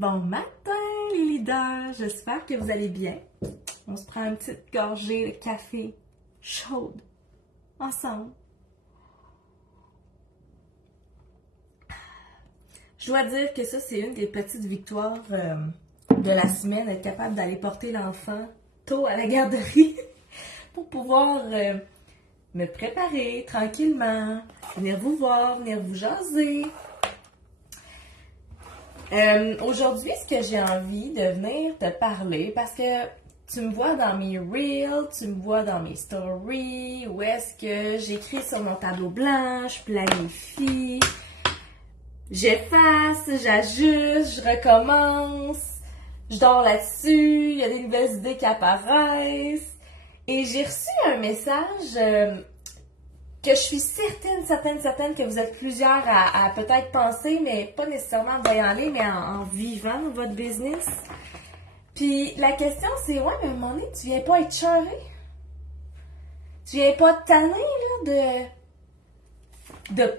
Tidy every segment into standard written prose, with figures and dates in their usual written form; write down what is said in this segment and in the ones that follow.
Bon matin les leaders, j'espère que vous allez bien. On se prend une petite gorgée de café chaude ensemble. Je dois dire que ça, c'est une des petites victoires de la semaine, être capable d'aller porter l'enfant tôt à la garderie pour pouvoir me préparer tranquillement, venir vous voir, venir vous jaser. Aujourd'hui, ce que j'ai envie de venir te parler, parce que tu me vois dans mes reels, tu me vois dans mes stories, où est-ce que j'écris sur mon tableau blanc, je planifie, j'efface, j'ajuste, je recommence, je dors là-dessus, il y a des nouvelles idées qui apparaissent. Et j'ai reçu un message que je suis certaine que vous êtes plusieurs à peut-être penser, mais pas nécessairement en voyant aller, mais en vivant votre business. Puis la question c'est, ouais, mais à un moment donné, tu viens pas être cheuré? Tu viens pas te tanner, là, de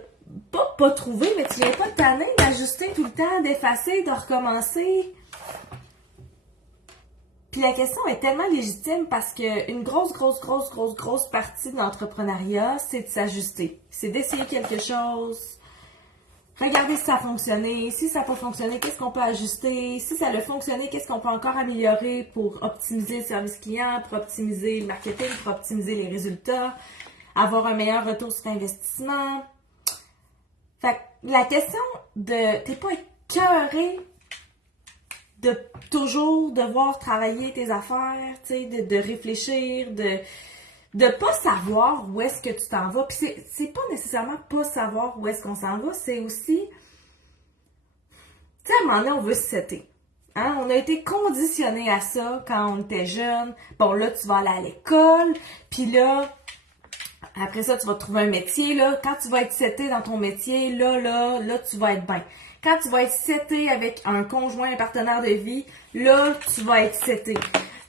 pas trouver, mais tu viens pas te tanner d'ajuster tout le temps, d'effacer, de recommencer? Puis la question est tellement légitime parce qu'une grosse partie de l'entrepreneuriat, c'est de s'ajuster. C'est d'essayer quelque chose, regarder si ça a fonctionné, si ça n'a pas fonctionné, qu'est-ce qu'on peut ajuster, si ça a fonctionné, qu'est-ce qu'on peut encore améliorer pour optimiser le service client, pour optimiser le marketing, pour optimiser les résultats, avoir un meilleur retour sur investissement. Fait que la question de t'es pas écœuré de toujours devoir travailler tes affaires, tu sais, de réfléchir, de pas savoir où est-ce que tu t'en vas. Puis c'est pas nécessairement pas savoir où est-ce qu'on s'en va, c'est aussi, tu sais, à un moment donné, on veut se setter. Hein? On a été conditionné à ça quand on était jeune. Bon, là, tu vas aller à l'école, puis là, après ça, tu vas trouver un métier, là. Quand tu vas être seté dans ton métier, là, tu vas être bien. Quand tu vas être seté avec un conjoint, un partenaire de vie, là, tu vas être seté.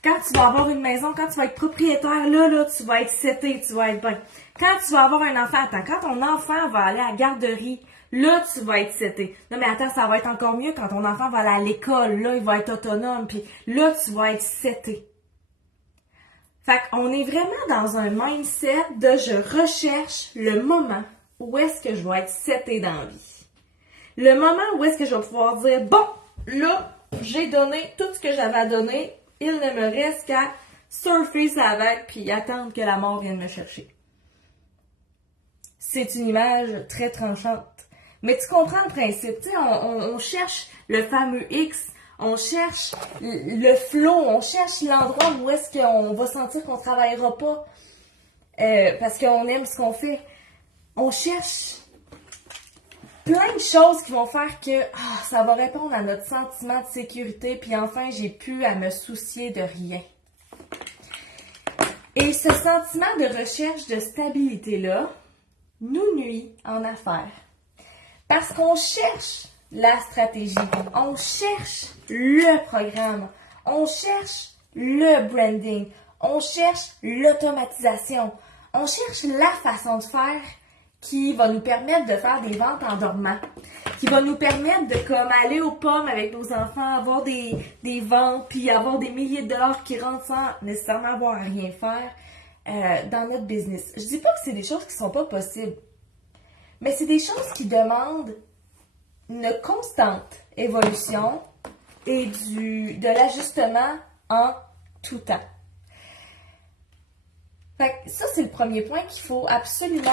Quand tu vas avoir une maison, quand tu vas être propriétaire, là, tu vas être seté, tu vas être bien. Quand tu vas avoir un enfant, attends, quand ton enfant va aller à la garderie, là, tu vas être seté. Non, mais attends, ça va être encore mieux quand ton enfant va aller à l'école, là, il va être autonome, puis là, tu vas être seté. Fait qu'on est vraiment dans un mindset de je recherche le moment où est-ce que je vais être seté dans la vie. Le moment où est-ce que je vais pouvoir dire, bon, là, j'ai donné tout ce que j'avais à donner, il ne me reste qu'à surfer sa vague puis attendre que la mort vienne me chercher. C'est une image très tranchante. Mais tu comprends le principe, tu sais, on cherche le fameux X, on cherche le flow, on cherche l'endroit où est-ce qu'on va sentir qu'on ne travaillera pas parce qu'on aime ce qu'on fait. On cherche plein de choses qui vont faire que ça va répondre à notre sentiment de sécurité, puis enfin, j'ai plus à me soucier de rien. Et ce sentiment de recherche de stabilité-là nous nuit en affaires. Parce qu'on cherche la stratégie, on cherche le programme, on cherche le branding, on cherche l'automatisation, on cherche la façon de faire qui va nous permettre de faire des ventes en dormant, qui va nous permettre de comme aller aux pommes avec nos enfants, avoir des ventes, puis avoir des milliers de dollars qui rentrent sans nécessairement avoir à rien faire dans notre business. Je dis pas que c'est des choses qui sont pas possibles, mais c'est des choses qui demandent une constante évolution et de l'ajustement en tout temps. Fait que ça, c'est le premier point qu'il faut absolument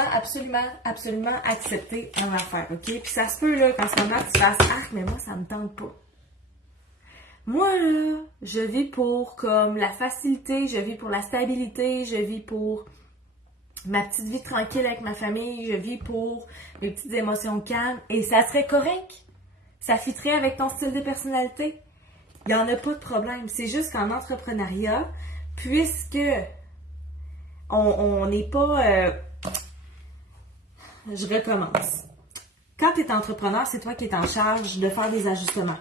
accepter en affaires, OK? Puis ça se peut, là, qu'en ce moment, tu fasses « Ah, mais moi, ça me tente pas. » Moi, là, je vis pour, comme, la facilité, je vis pour la stabilité, je vis pour ma petite vie tranquille avec ma famille, je vis pour mes petites émotions calmes, et ça serait correct. Ça fitterait avec ton style de personnalité. Il n'y en a pas de problème. C'est juste qu'en entrepreneuriat, puisque on n'est pas... Je recommence. Quand tu es entrepreneur, c'est toi qui es en charge de faire des ajustements.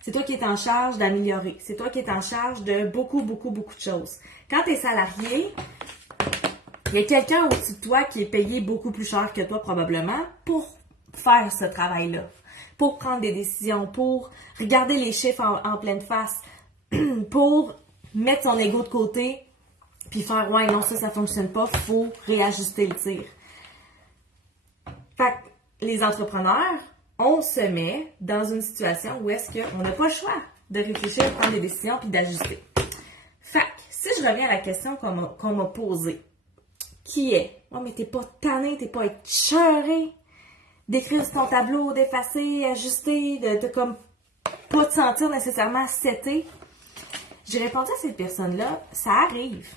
C'est toi qui es en charge d'améliorer. C'est toi qui es en charge de beaucoup de choses. Quand tu es salarié, il y a quelqu'un au-dessus de toi qui est payé beaucoup plus cher que toi probablement pour faire ce travail-là. pour prendre des décisions, pour regarder les chiffres en pleine face, pour mettre son ego de côté, puis faire « ouais, non, ça fonctionne pas, faut réajuster le tir ». Fait que les entrepreneurs, on se met dans une situation où est-ce qu'on n'a pas le choix de réfléchir, de prendre des décisions, puis d'ajuster. Fait que, si je reviens à la question qu'on m'a posée, qui est « ouais, mais t'es pas tanné, t'es pas écœuré d'écrire sur ton tableau, d'effacer, ajuster, de comme pas te sentir nécessairement seté », j'ai répondu à cette personne-là, ça arrive.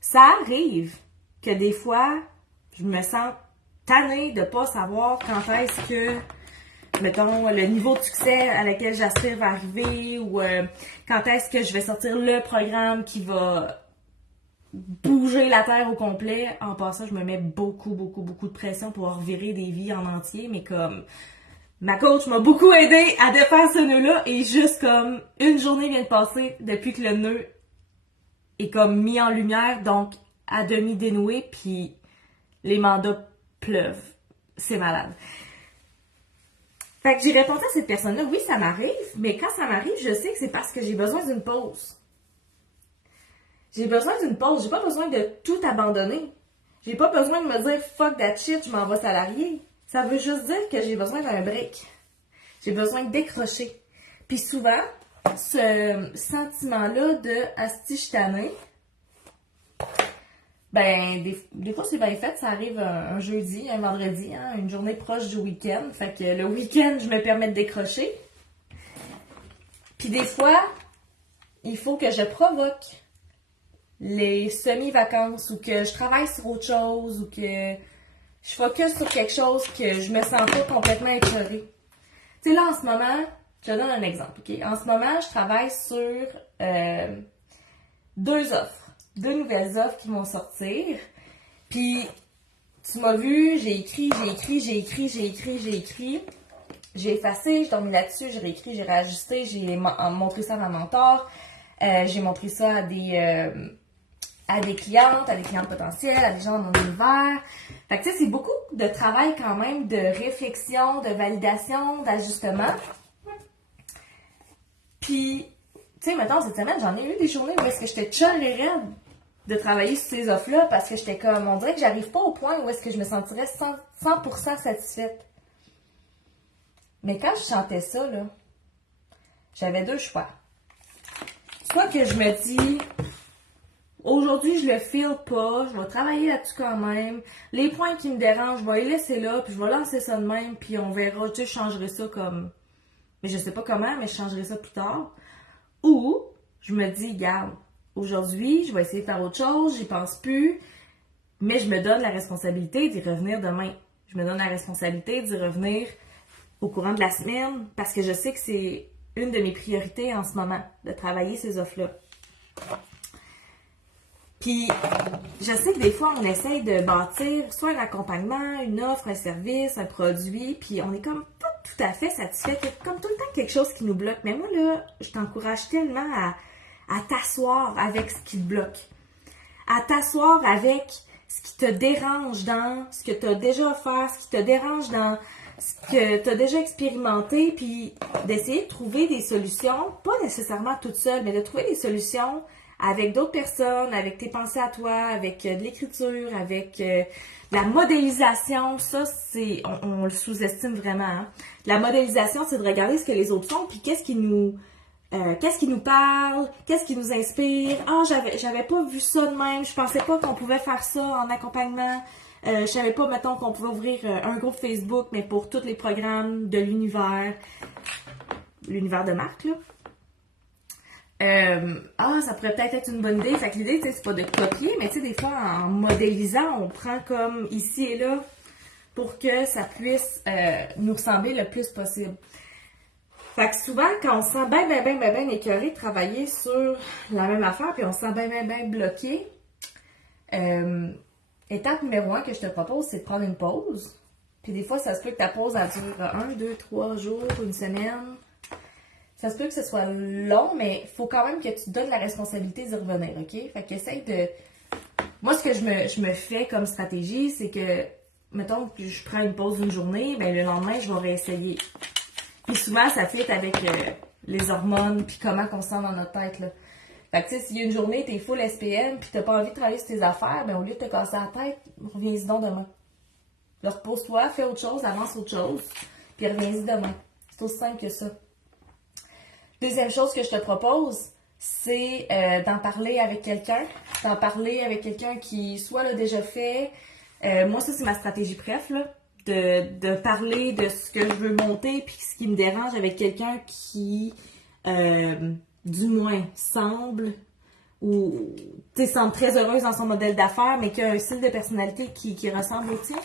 Ça arrive que des fois, je me sens tannée de pas savoir quand est-ce que, mettons, le niveau de succès à lequel j'aspire va arriver ou quand est-ce que je vais sortir le programme qui va bouger la terre au complet. En passant, je me mets beaucoup de pression pour revirer des vies en entier, mais comme ma coach m'a beaucoup aidé à défaire ce nœud-là et juste comme une journée vient de passer depuis que le nœud est comme mis en lumière, donc à demi dénoué, puis les mandats pleuvent. C'est malade. Fait que j'ai répondu à cette personne-là, oui, ça m'arrive, mais quand ça m'arrive, je sais que c'est parce que j'ai besoin d'une pause. J'ai besoin d'une pause, j'ai pas besoin de tout abandonner. J'ai pas besoin de me dire « fuck that shit, je m'en vais salarié ». Ça veut juste dire que j'ai besoin d'un break. J'ai besoin de décrocher. Puis souvent, ce sentiment-là de « asti, je suis tannée », ben, des fois, c'est bien fait. Ça arrive un jeudi, un vendredi, hein, une journée proche du week-end. Fait que le week-end, je me permets de décrocher. Puis des fois, il faut que je provoque les semi-vacances ou que je travaille sur autre chose ou que je focus sur quelque chose que je me sens pas complètement écœurée. Tu sais, là, en ce moment, je te donne un exemple, OK? En ce moment, je travaille sur 2 offres. 2 nouvelles offres qui vont sortir. Puis, tu m'as vu, j'ai écrit. J'ai effacé, j'ai dormi là-dessus, j'ai réécrit, j'ai réajusté, j'ai montré ça à ma mentor. J'ai montré ça à des clientes potentielles, à des gens dans mon univers. Fait que tu sais, c'est beaucoup de travail quand même, de réflexion, de validation, d'ajustement. Puis, tu sais, mettons, cette semaine, j'en ai eu des journées où est-ce que j'étais churrée et raide de travailler sur ces offres-là parce que j'étais comme, on dirait que j'arrive pas au point où est-ce que je me sentirais 100% satisfaite. Mais quand je chantais ça, là, j'avais 2 choix. Soit que je me dis, aujourd'hui, je le feel pas, je vais travailler là-dessus quand même. Les points qui me dérangent, je vais les laisser là, puis je vais lancer ça de même, puis on verra, tu sais, je changerai ça comme... Mais je sais pas comment, mais je changerai ça plus tard. Ou, je me dis, regarde, aujourd'hui, je vais essayer de faire autre chose, j'y pense plus, mais je me donne la responsabilité d'y revenir demain. Je me donne la responsabilité d'y revenir au courant de la semaine, parce que je sais que c'est une de mes priorités en ce moment, de travailler ces offres-là. Puis, je sais que des fois, on essaye de bâtir soit un accompagnement, une offre, un service, un produit, puis on est comme pas tout à fait satisfait. Il y a comme tout le temps quelque chose qui nous bloque. Mais moi, là, je t'encourage tellement à t'asseoir avec ce qui te bloque. À t'asseoir avec ce qui te dérange dans ce que tu as déjà fait, ce qui te dérange dans ce que tu as déjà expérimenté, puis d'essayer de trouver des solutions, pas nécessairement toute seule, mais de trouver des solutions avec d'autres personnes, avec tes pensées à toi, avec de l'écriture, avec la modélisation. Ça, c'est on le sous-estime vraiment. Hein? La modélisation, c'est de regarder ce que les autres font, puis qu'est-ce qui nous parle, qu'est-ce qui nous inspire. Ah, j'avais pas vu ça de même, je pensais pas qu'on pouvait faire ça en accompagnement. Je savais pas, mettons, qu'on pouvait ouvrir un groupe Facebook, mais pour tous les programmes de l'univers de marque, là. Ça pourrait peut-être être une bonne idée. Fait que l'idée, tu sais, c'est pas de copier, mais tu sais, des fois, en modélisant, on prend comme ici et là pour que ça puisse nous ressembler le plus possible. Fait que souvent, quand on se sent bien écœuré de travailler sur la même affaire, puis on se sent bien bloqué, étape numéro 1 que je te propose, c'est de prendre une pause. Puis des fois, ça se peut que ta pause, elle dure 1, 2, 3 jours, une semaine. Ça se peut que ce soit long, mais il faut quand même que tu te donnes la responsabilité d'y revenir, OK? Fait qu'essaye de... Moi, ce que je me fais comme stratégie, c'est que mettons que je prends une pause d'une journée, ben le lendemain, je vais réessayer. Puis souvent, ça fit avec les hormones, puis comment on se sent dans notre tête, là. Fait que tu sais, s'il y a une journée, t'es full SPM, puis t'as pas envie de travailler sur tes affaires, ben au lieu de te casser la tête, reviens-y donc demain. Là, repose-toi, fais autre chose, avance autre chose, puis reviens-y demain. C'est aussi simple que ça. Deuxième chose que je te propose, c'est d'en parler avec quelqu'un. D'en parler avec quelqu'un qui soit l'a déjà fait. Moi, ça, c'est ma stratégie préf, là. De parler de ce que je veux monter puis ce qui me dérange avec quelqu'un qui, du moins, semble très heureuse dans son modèle d'affaires, mais qui a un style de personnalité qui ressemble au tien.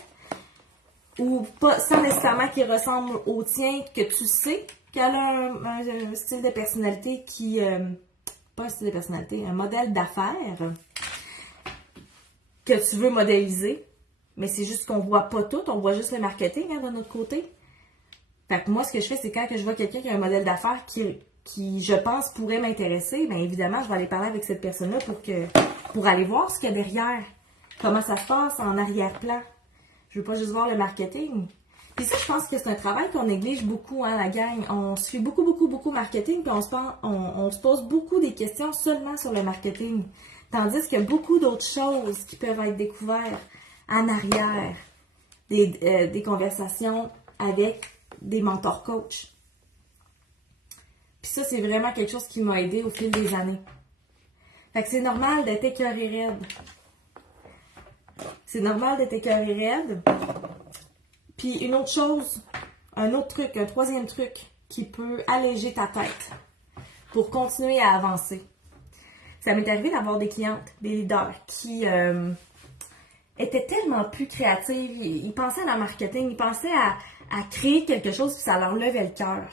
Ou pas, sans nécessairement qu'il ressemble au tien, que tu sais qu'elle a un style de personnalité qui... pas un style de personnalité, un modèle d'affaires que tu veux modéliser. Mais c'est juste qu'on voit pas tout, on voit juste le marketing de notre côté. Fait que moi, ce que je fais, c'est quand que je vois quelqu'un qui a un modèle d'affaires qui, je pense, pourrait m'intéresser, bien évidemment, je vais aller parler avec cette personne-là pour aller voir ce qu'il y a derrière. Comment ça se passe en arrière-plan. Je veux pas juste voir le marketing. Puis ça, je pense que c'est un travail qu'on néglige beaucoup, hein, la gang. On suit beaucoup marketing, puis on se pose beaucoup des questions seulement sur le marketing. Tandis qu'il y a beaucoup d'autres choses qui peuvent être découvertes en arrière des conversations avec des mentors coachs. Puis ça, c'est vraiment quelque chose qui m'a aidé au fil des années. Fait que c'est normal d'être écœuré raide. C'est normal d'être écœuré raide. Puis une autre chose, un autre truc, un troisième truc qui peut alléger ta tête pour continuer à avancer. Ça m'est arrivé d'avoir des clientes, des leaders qui étaient tellement plus créatives. Ils pensaient à la marketing, ils pensaient à créer quelque chose, puis ça leur levait le cœur.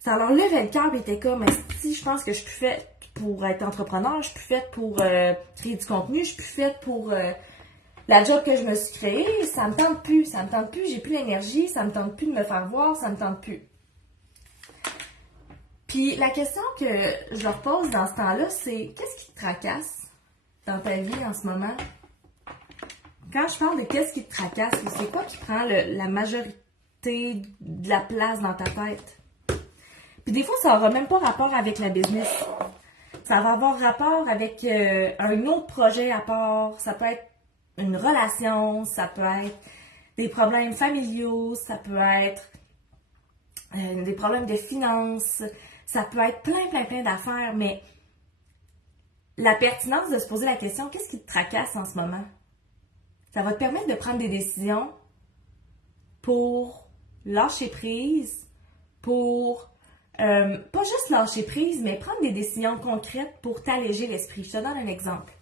Ça leur levait le cœur, puis ils étaient comme, si je pense que je suis plus faite pour être entrepreneur, je suis plus faite pour créer du contenu, je suis plus faite pour la job que je me suis créée, ça me tente plus, j'ai plus l'énergie, ça me tente plus de me faire voir, ça me tente plus. Puis la question que je leur pose dans ce temps-là, c'est qu'est-ce qui te tracasse dans ta vie en ce moment? Quand je parle de qu'est-ce qui te tracasse, c'est quoi qui prend la majorité de la place dans ta tête? Puis des fois, ça n'aura même pas rapport avec la business. Ça va avoir rapport avec un autre projet à part. Ça peut être une relation, ça peut être des problèmes familiaux, ça peut être des problèmes de finances, ça peut être plein d'affaires, mais la pertinence de se poser la question, qu'est-ce qui te tracasse en ce moment? Ça va te permettre de prendre des décisions pour lâcher prise, pour pas juste lâcher prise, mais prendre des décisions concrètes pour t'alléger l'esprit. Je te donne un exemple.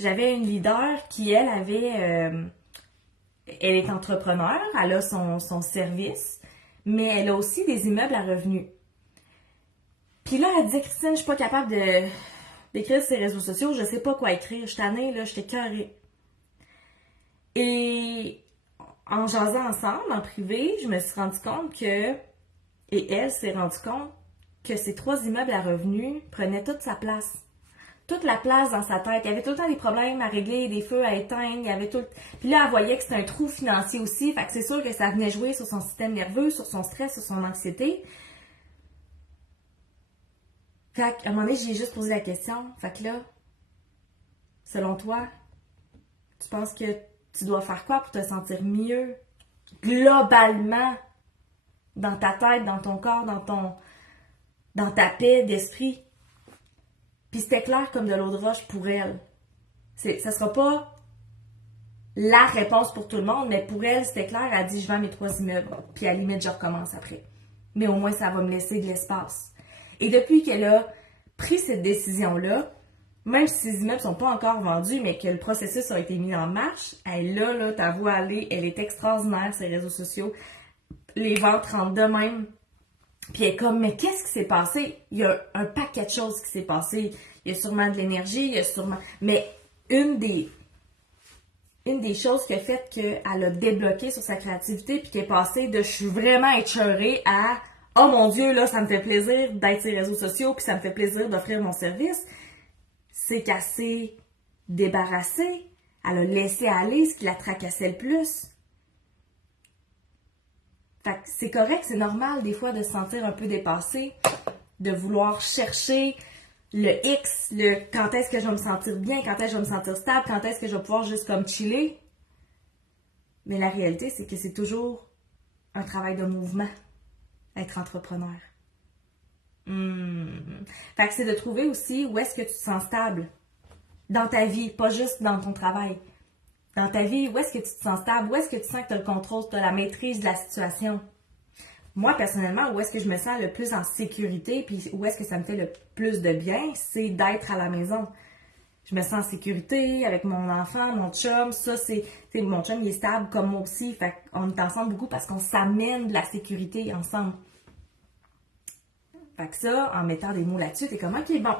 J'avais une leader qui, elle est entrepreneur, elle a son service, mais elle a aussi des immeubles à revenus. Puis là, elle dit, Christine, je suis pas capable d'écrire sur ses réseaux sociaux, je sais pas quoi écrire, je suis tannée, là, j'étais carrée. Et en jasant ensemble, en privé, je me suis rendu compte et elle s'est rendue compte que ces 3 immeubles à revenus prenaient toute sa place. Toute la place dans sa tête. Il y avait tout le temps des problèmes à régler, des feux à éteindre, il y avait tout... Puis là, elle voyait que c'était un trou financier aussi, fait que c'est sûr que ça venait jouer sur son système nerveux, sur son stress, sur son anxiété. Fait qu'à un moment donné, j'ai juste posé la question. Fait que là, selon toi, tu penses que tu dois faire quoi pour te sentir mieux, globalement, dans ta tête, dans ton corps, dans ta paix d'esprit? Puis c'était clair comme de l'eau de roche pour elle. Ça sera pas la réponse pour tout le monde, mais pour elle, c'était clair. Elle a dit, je vends mes 3 immeubles, puis à la limite, je recommence après. Mais au moins, ça va me laisser de l'espace. Et depuis qu'elle a pris cette décision-là, même si ces immeubles sont pas encore vendus, mais que le processus a été mis en marche, elle là, ta voix aller, elle est extraordinaire, ses réseaux sociaux. Les ventes rentrent de même. Puis elle est comme, mais qu'est-ce qui s'est passé? Il y a un paquet de choses qui s'est passé. Il y a sûrement de l'énergie, il y a sûrement... Mais une des choses qui a fait qu'elle a débloqué sur sa créativité puis qu'elle est passée de « je suis vraiment écheurée » à « oh mon Dieu, là, ça me fait plaisir d'être sur les réseaux sociaux puis ça me fait plaisir d'offrir mon service », c'est qu'elle s'est débarrassée Elle a laissé aller ce qui la tracassait le plus. Fait que c'est correct, c'est normal des fois de se sentir un peu dépassé, de vouloir chercher le X, le quand est-ce que je vais me sentir bien, quand est-ce que je vais me sentir stable, quand est-ce que je vais pouvoir juste comme chiller. Mais la réalité, c'est que c'est toujours un travail de mouvement, être entrepreneur. Fait que c'est de trouver aussi où est-ce que tu te sens stable dans ta vie, pas juste dans ton travail. Dans ta vie, où est-ce que tu te sens stable? Où est-ce que tu sens que tu as le contrôle, tu as la maîtrise de la situation? Moi, personnellement, où est-ce que je me sens le plus en sécurité, puis où est-ce que ça me fait le plus de bien, c'est d'être à la maison. Je me sens en sécurité avec mon enfant, mon chum. Ça, c'est mon chum, il est stable comme moi aussi. Fait qu'on est ensemble beaucoup parce qu'on s'amène de la sécurité ensemble. Fait que ça, en mettant des mots là-dessus, t'es comme, ok, bon,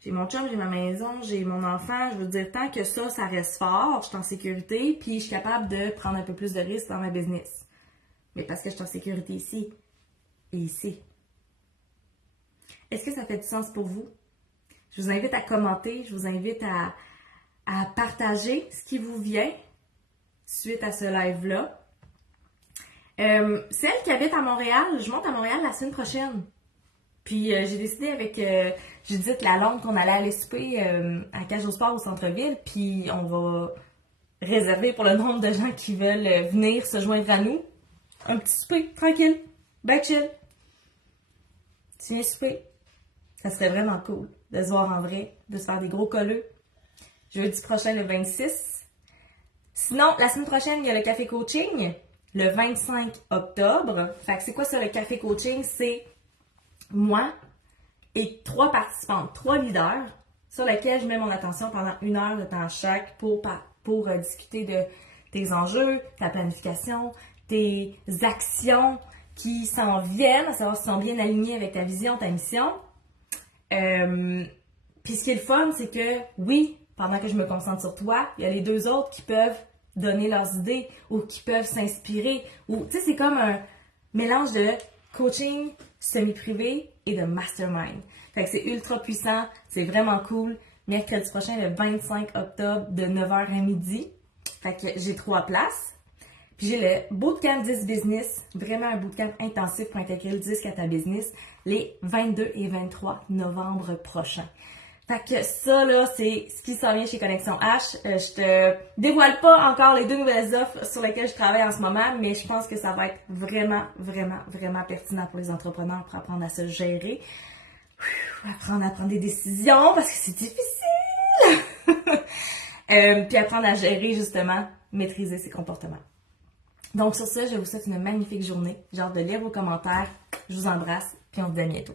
j'ai mon chum, j'ai ma maison, j'ai mon enfant. Je veux dire, tant que ça reste fort, je suis en sécurité, puis je suis capable de prendre un peu plus de risques dans ma business. Mais parce que je suis en sécurité ici et ici. Est-ce que ça fait du sens pour vous? Je vous invite à commenter, je vous invite à partager ce qui vous vient suite à ce live-là. Celle qui habite à Montréal, je monte à Montréal la semaine prochaine. Puis j'ai décidé avec Judith Lalonde qu'on allait aller souper à Cage au Sport au centre-ville. Puis on va réserver pour le nombre de gens qui veulent venir se joindre à nous. Un petit souper, tranquille, ben chill. Tu viens souper. Ça serait vraiment cool de se voir en vrai, de se faire des gros colleux. Jeudi prochain, le 26. Sinon, la semaine prochaine, il y a le café coaching, le 25 octobre. Fait que c'est quoi ça, le café coaching? C'est moi et 3 participantes, 3 leaders, sur lesquels je mets mon attention pendant 1 heure de temps chaque pour discuter de tes enjeux, ta planification, tes actions qui s'en viennent, à savoir si sont bien alignés avec ta vision, ta mission. Puis ce qui est le fun, c'est que oui, pendant que je me concentre sur toi, il y a les 2 autres qui peuvent donner leurs idées ou qui peuvent s'inspirer. Ou tu sais, c'est comme un mélange de coaching semi-privé et de mastermind. Fait que c'est ultra puissant, c'est vraiment cool. Mercredi prochain, le 25 octobre, de 9h à midi. Fait que j'ai 3 places. Puis j'ai le Bootcamp 10 Business, vraiment un bootcamp intensif pour intégrer le disque à ta business, les 22 et 23 novembre prochains. Fait que ça, là, c'est ce qui s'en vient chez Connexion H. Je te dévoile pas encore les 2 nouvelles offres sur lesquelles je travaille en ce moment, mais je pense que ça va être vraiment, vraiment, vraiment pertinent pour les entrepreneurs pour apprendre à se gérer, apprendre à prendre des décisions parce que c'est difficile. Puis apprendre à gérer, justement, maîtriser ses comportements. Donc sur ça, je vous souhaite une magnifique journée. J'ai hâte de lire vos commentaires. Je vous embrasse, puis on se dit à bientôt.